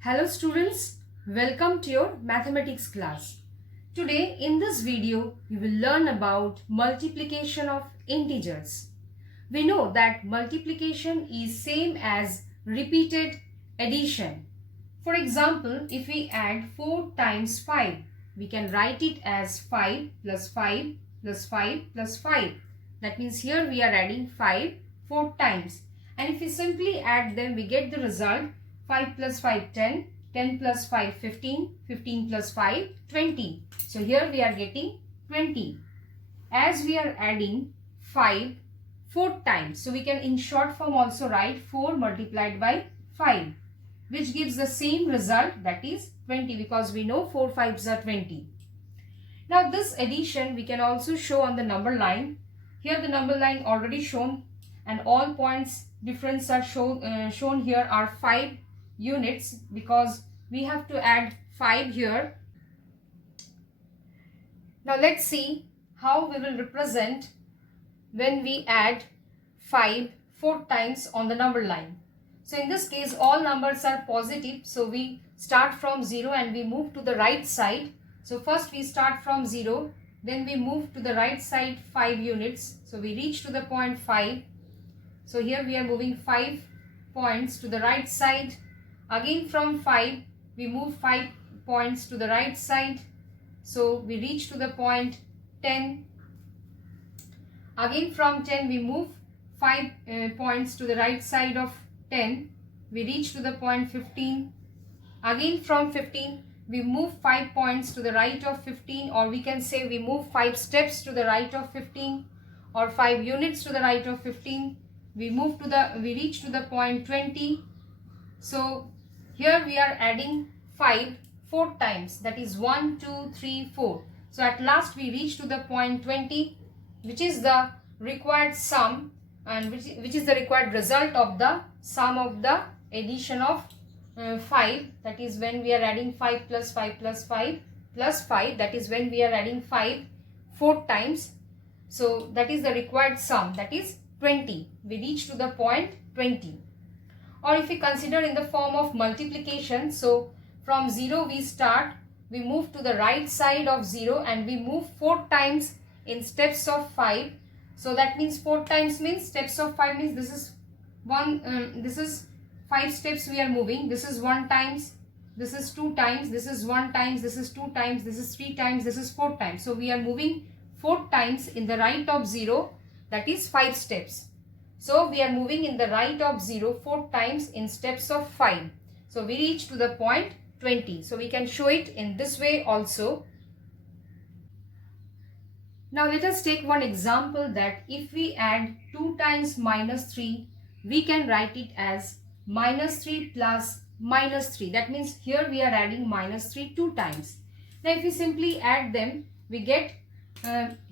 Hello students, welcome to your mathematics class. Today in this video you will learn about multiplication of integers. We know that multiplication is same as repeated addition. For example, if we add 4 times 5, we can write it as 5 plus 5 plus 5 plus 5. That means here we are adding 5 4 times. And if we simply add them, we get the result 5 plus 5 10, 10 plus 5 15, 15 plus 5 20. So here we are getting 20. As we are adding 5 4 times, so we can in short form also write 4 multiplied by 5, which gives the same result, that is 20, because we know 4 5s are 20. Now this addition we can also show on the number line. Here the number line already shown, and all points difference are shown here are 5 units, because we have to add 5 here. Now let's see how we will represent when we add 5 4 times on the number line. So in this case all numbers are positive, so we start from 0 and we move to the right side. So first we start from 0, then we move to the right side 5 units, so we reach to the point 5. So here we are moving 5 points to the right side. Again from 5 we move 5 points to the right side, so we reach to the point 10. Again from 10 we move 5 points to the right side of 10, we reach to the point 15. Again from 15 we move 5 points to the right of 15, or we can say we move 5 steps to the right of 15, or 5 units to the right of 15. We reach to the point 20. So here we are adding 5 4 times, that is 1 2 3 4. So at last we reach to the point 20, which is the required sum, and which is the required result of the sum of the addition of 5, that is when we are adding 5 plus 5 plus 5 plus 5, that is when we are adding 5 4 times. So that is the required sum, that is 20. We reach to the point 20. Or if we consider in the form of multiplication, so from 0 we start, we move to the right side of 0 and we move 4 times in steps of 5. So that means 4 times means steps of 5 means this is 5 steps we are moving. This is 1 times, this is 2 times, this is 1 times, this is 2 times, this is 3 times, this is 4 times. So we are moving 4 times in the right of 0, that is 5 steps. So we are moving in the right of 0 4 times in steps of 5. So we reach to the point 20. So we can show it in this way also. Now let us take one example, that if we add 2 times minus 3, we can write it as minus 3 plus minus 3. That means here we are adding minus 3 2 times. Now if we simply add them, we get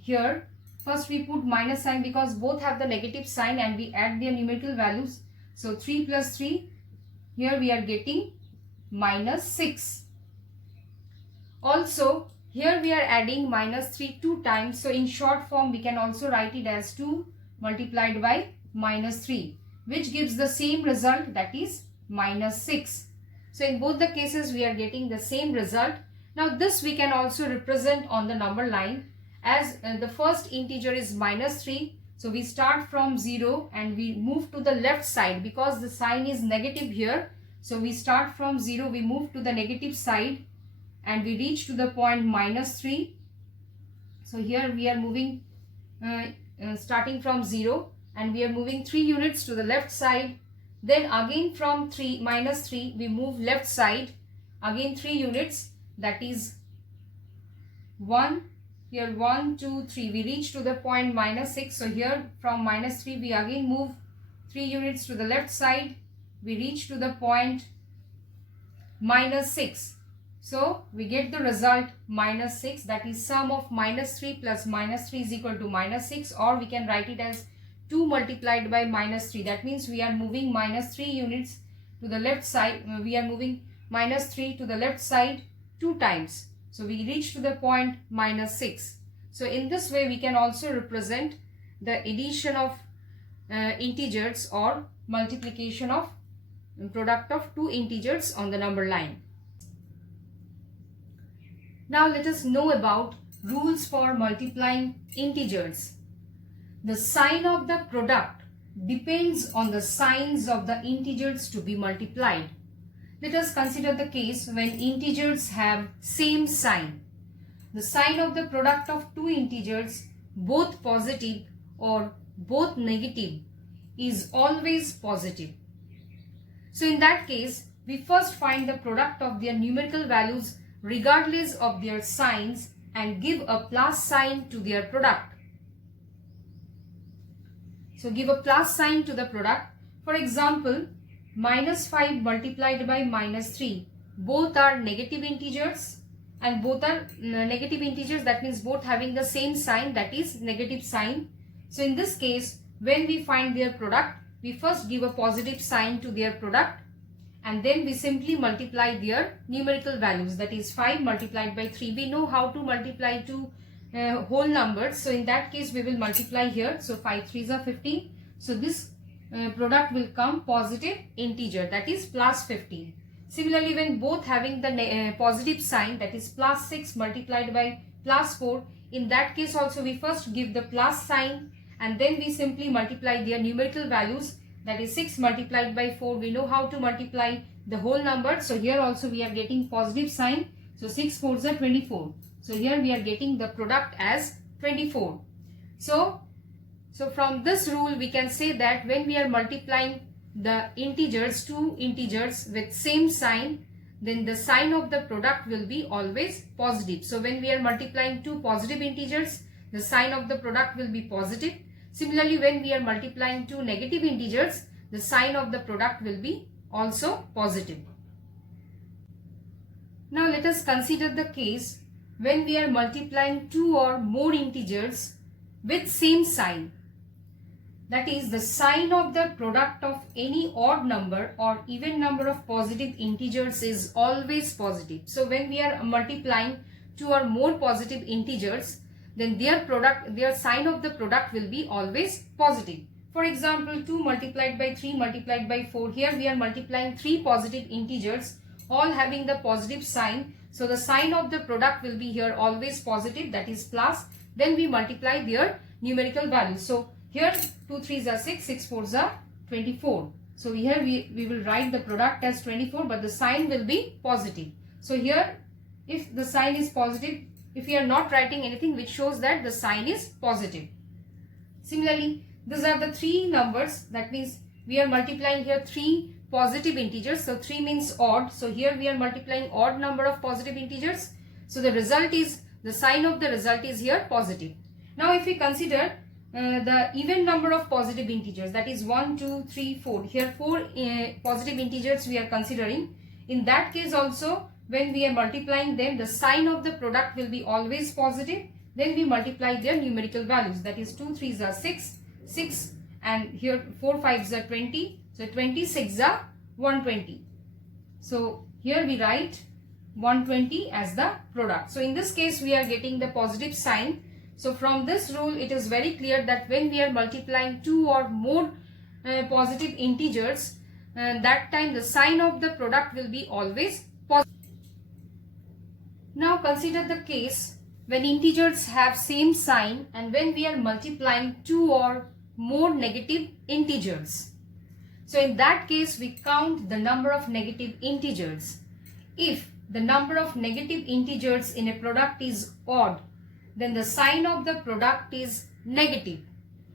here, first we put minus sign because both have the negative sign, and we add their numerical values. So 3 plus 3, here we are getting minus 6. Also here we are adding minus 3 2 times. So in short form we can also write it as 2 multiplied by minus 3, which gives the same result, that is minus 6. So in both the cases we are getting the same result. Now this we can also represent on the number line as the first integer is minus 3. So we start from 0 and we move to the left side because the sign is negative here. So we start from 0, we move to the negative side and we reach to the point minus 3. So here we are moving starting from 0 and we are moving 3 units to the left side. Then again from minus 3 we move left side, again 3 units, that is 1, here 1 2 3, we reach to the point minus 6. So here from minus 3 we again move 3 units to the left side, we reach to the point minus 6. So we get the result minus 6, that is sum of minus 3 plus minus 3 is equal to minus 6, or we can write it as 2 multiplied by minus 3. That means we are moving minus 3 units to the left side, we are moving minus 3 to the left side 2 times. So we reach to the point minus 6. So in this way we can also represent the addition of integers or multiplication of product of two integers on the number line. Now let us know about rules for multiplying integers. The sign of the product depends on the signs of the integers to be multiplied. Let us consider the case when integers have same sign. The sign of the product of two integers, both positive or both negative, is always positive. So in that case, we first find the product of their numerical values regardless of their signs and give a plus sign to their product. So give a plus sign to the product. For example, -5 multiplied by -3. Both are negative integers and both are negative integers. That means both having the same sign, that is negative sign. So in this case, when we find their product, we first give a positive sign to their product and then we simply multiply their numerical values. That is 5 multiplied by 3. We know how to multiply two whole numbers. So in that case, we will multiply here. So 5 3s are 15. So this product will come positive integer, that is plus 15. Similarly, when both having the positive sign, that is plus 6 multiplied by plus 4, in that case also we first give the plus sign and then we simply multiply their numerical values. That is 6 multiplied by 4. We know how to multiply the whole number. So here also we are getting positive sign. So 6 4s are 24. So here we are getting the product as 24. So from this rule we can say that when we are multiplying the integers, two integers with same sign, then the sign of the product will be always positive. So when we are multiplying two positive integers, the sign of the product will be positive. Similarly, when we are multiplying two negative integers, the sign of the product will be also positive. Now let us consider the case when we are multiplying two or more integers with same sign. That is, the sign of the product of any odd number or even number of positive integers is always positive. So when we are multiplying two or more positive integers, then their sign of the product will be always positive. For example, 2 multiplied by 3 multiplied by 4. Here we are multiplying three positive integers, all having the positive sign. So the sign of the product will be here always positive, that is plus. Then we multiply their numerical values. So here 2 3s are 6, 6 4s are 24. So here we will write the product as 24, but the sign will be positive. So here if the sign is positive, if we are not writing anything, which shows that the sign is positive. Similarly, these are the three numbers. That means we are multiplying here three positive integers. So 3 means odd. So here we are multiplying odd number of positive integers. So the result is, the sign of the result is here positive. Now if we consider the even number of positive integers, that is 1, 2, 3, 4. Here 4 positive integers we are considering. In that case also, when we are multiplying them, the sign of the product will be always positive. Then we multiply their numerical values. That is 2 3s are 6, 6, and here 4 5s are 20. So 26 are 120. So here we write 120 as the product. So in this case we are getting the positive sign. So from this rule it is very clear that when we are multiplying two or more positive integers, that time the sign of the product will be always positive. Now consider the case when integers have same sign and when we are multiplying two or more negative integers. So in that case we count the number of negative integers. If the number of negative integers in a product is odd, then the sign of the product is negative.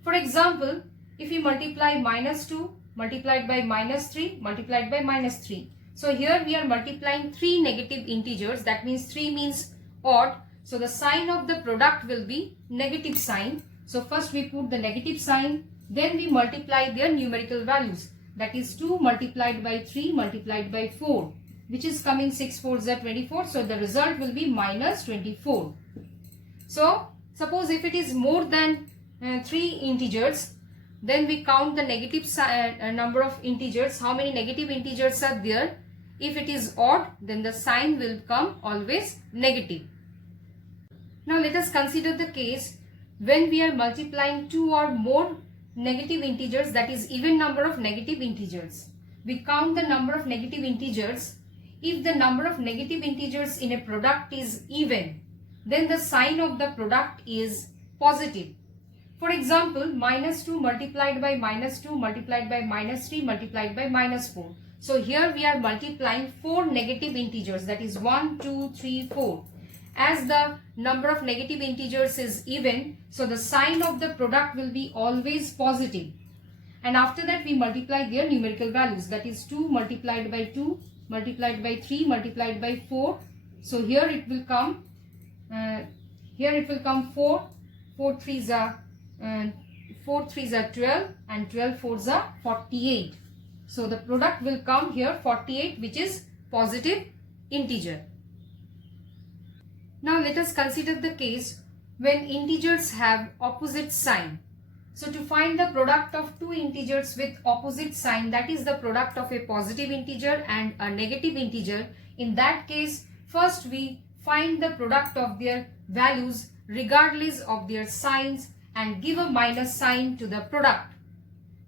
For example, if we multiply -2 multiplied by -3 multiplied by -3. So here we are multiplying three negative integers. That means 3 means odd. So the sign of the product will be negative sign. So first we put the negative sign, then we multiply their numerical values. That is 2 multiplied by 3 multiplied by 4, which is coming 6 4s are 24. So the result will be -24. So suppose if it is more than 3 integers, then we count the negative number of integers. How many negative integers are there? If it is odd, then the sign will come always negative. Now let us consider the case when we are multiplying two or more negative integers, that is even number of negative integers. we count the number of negative integers. If the number of negative integers in a product is even, then the sign of the product is positive. For example, -2 multiplied by -2 multiplied by -3 multiplied by -4. So here we are multiplying 4 negative integers, that is 1, 2, 3, 4. As the number of negative integers is even, so the sign of the product will be always positive. And after that we multiply their numerical values, that is 2 multiplied by 2 multiplied by 3 multiplied by 4. So here it will come 4, 4 3s are 12 and 12 4s are 48. So the product will come here 48, which is positive integer. Now let us consider the case when integers have opposite sign. So to find the product of two integers with opposite sign, that is the product of a positive integer and a negative integer, in that case first we find the product of their values regardless of their signs and give a minus sign to the product.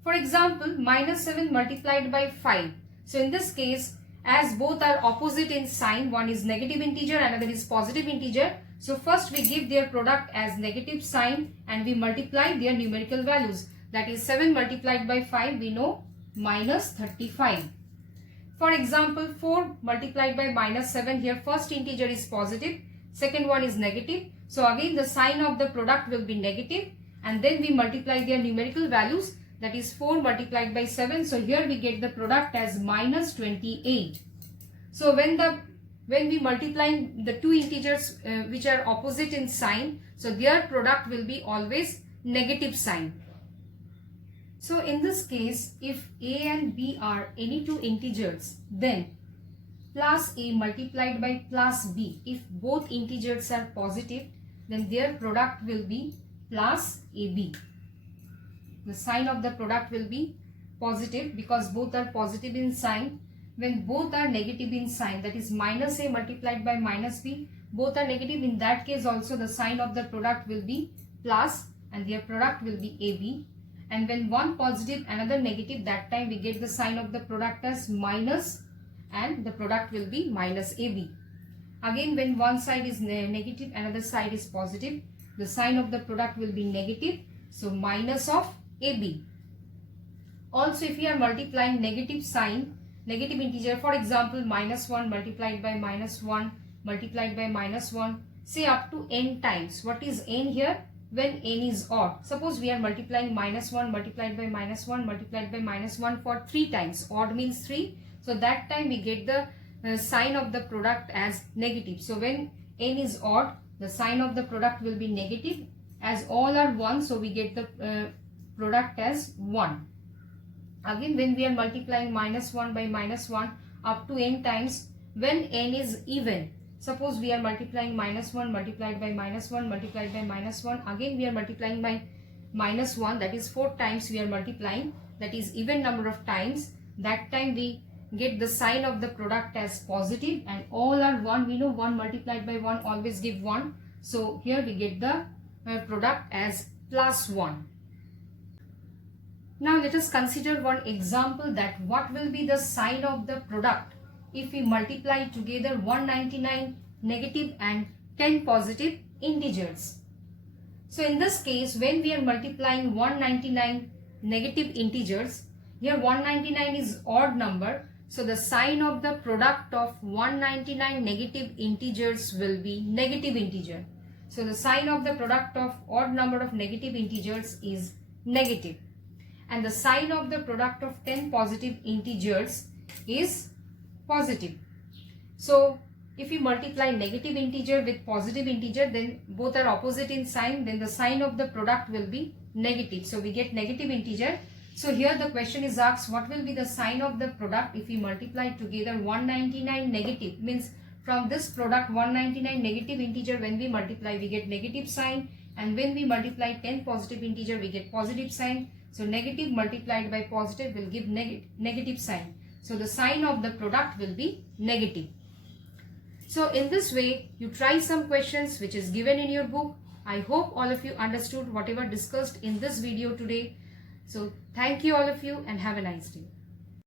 For example, -7 multiplied by 5. So in this case, as both are opposite in sign, one is negative integer, another is positive integer. So first we give their product as negative sign and we multiply their numerical values. That is 7 multiplied by 5, we know -35. For example, 4 multiplied by -7, here first integer is positive, second one is negative. So again the sign of the product will be negative and then we multiply their numerical values, that is 4 multiplied by 7. So here we get the product as -28. So when we multiply the two integers which are opposite in sign, so their product will be always negative sign. So in this case, if a and b are any two integers, then plus a multiplied by plus b, if both integers are positive, then their product will be plus ab. The sign of the product will be positive because both are positive in sign. When both are negative in sign, that is minus a multiplied by minus b, both are negative, in that case also the sign of the product will be plus and their product will be ab. And when one positive, another negative, that time we get the sign of the product as minus and the product will be minus ab. Again, when one side is negative, another side is positive, the sign of the product will be negative, so minus of ab. Also, if we are multiplying negative sign, negative integer, for example -1 multiplied by -1 multiplied by -1, say up to n times. What is n here? When n is odd. Suppose we are multiplying -1 multiplied by -1 multiplied by -1 for 3 times. Odd means 3. So that time we get the sign of the product as negative. So when n is odd, the sign of the product will be negative. As all are 1, so we get the product as 1. Again, when we are multiplying -1 by -1 up to n times, when n is even, suppose we are multiplying -1 multiplied by -1 multiplied by -1, again we are multiplying by -1, that is 4 times we are multiplying, that is even number of times. That time we get the sign of the product as positive and all are 1. We know 1 multiplied by 1 always give 1. So here we get the product as +1. Now let us consider one example that what will be the sign of the product if we multiply together 199 negative and 10 positive integers. So in this case, when we are multiplying 199 negative integers, here 199 is odd number, so the sign of the product of 199 negative integers will be negative integer. So the sign of the product of odd number of negative integers is negative. And the sign of the product of 10 positive integers is positive. So if we multiply negative integer with positive integer, then both are opposite in sign, then the sign of the product will be negative. So we get negative integer. So here the question is asked, what will be the sign of the product if we multiply together 199 negative, means from this product 199 negative integer, when we multiply we get negative sign, and when we multiply 10 positive integer we get positive sign. So negative multiplied by positive will give negative sign. So the sign of the product will be negative. So in this way you try some questions which is given in your book. I hope all of you understood whatever discussed in this video today. So thank you all of you and have a nice day.